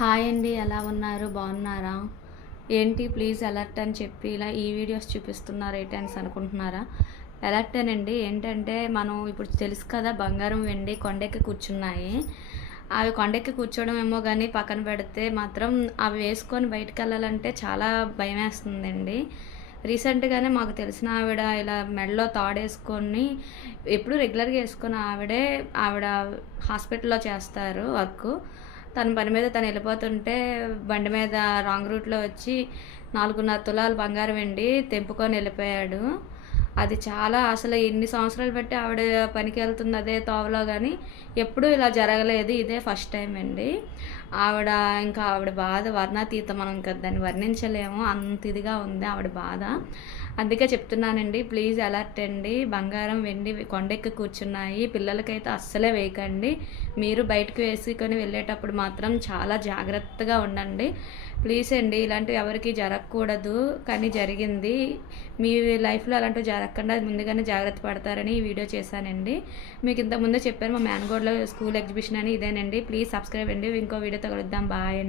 Hi అండి, ఎలా ఉన్నారు? బాగున్నారా? ఏంటి ప్లీజ్ అలర్ట్ అని చెప్పి ఇలా ఈ వీడియోస్ చూపిస్తున్నారు ఏంటని అనుకుంటున్నారా? అలర్టేనండి. ఏంటంటే మనం ఇప్పుడు తెలుసు కదా, బంగారం వెండి కొండెక్కి కూర్చున్నాయి. అవి కొండెక్కి కూర్చోవడం ఏమో కానీ పక్కన పెడితే మాత్రం అవి వేసుకొని బయటకు వెళ్ళాలంటే చాలా భయం వేస్తుందండి. రీసెంట్గానే మాకు తెలిసిన ఆవిడ ఇలా మెడలో తాడేసుకొని ఎప్పుడు రెగ్యులర్గా వేసుకున్న ఆవిడ హాస్పిటల్లో చేస్తారు వర్క్. తన పని మీద తను వెళ్ళిపోతుంటే బండి మీద రాంగ్ రూట్లో వచ్చి 4.5 తులాలు బంగారం వెండి తెంపుకొని వెళ్ళిపోయాడు. అది చాలా అసలు ఎన్ని సంవత్సరాలు బట్టి ఆవిడ పనికి వెళ్తుంది అదే తోవలో, కానీ ఎప్పుడూ ఇలా జరగలేదు. ఇదే ఫస్ట్ టైం అండి. ఆవిడ బాధ వర్ణాతీతం. మనం ఇంకా దాన్ని వర్ణించలేము, అంత ఇదిగా ఉంది ఆవిడ బాధ. అందుకే చెప్తున్నానండి, ప్లీజ్ అలర్ట్ అండి. బంగారం వెండి కొండెక్కి కూర్చున్నాయి. పిల్లలకైతే అస్సలే వేయకండి. మీరు బయటకు వేసుకొని వెళ్ళేటప్పుడు మాత్రం చాలా జాగ్రత్తగా ఉండండి. ప్లీజ్ అండి, ఇలాంటివి ఎవరికి జరగకూడదు, కానీ జరిగింది. మీ లైఫ్లో అలాంటివి జరగకుండా ముందుగానే జాగ్రత్త పడతారని ఈ వీడియో చేశానండి. మీకు ఇంతకుముందే చెప్పాను, మా మ్యాన్గోడ్లో స్కూల్ ఎగ్జిబిషన్ అని ఇదేనండి. ప్లీజ్ సబ్స్క్రైబ్ అండి. ఇంకో వీడియోతో కలుద్దాం. బాయ్ అండి.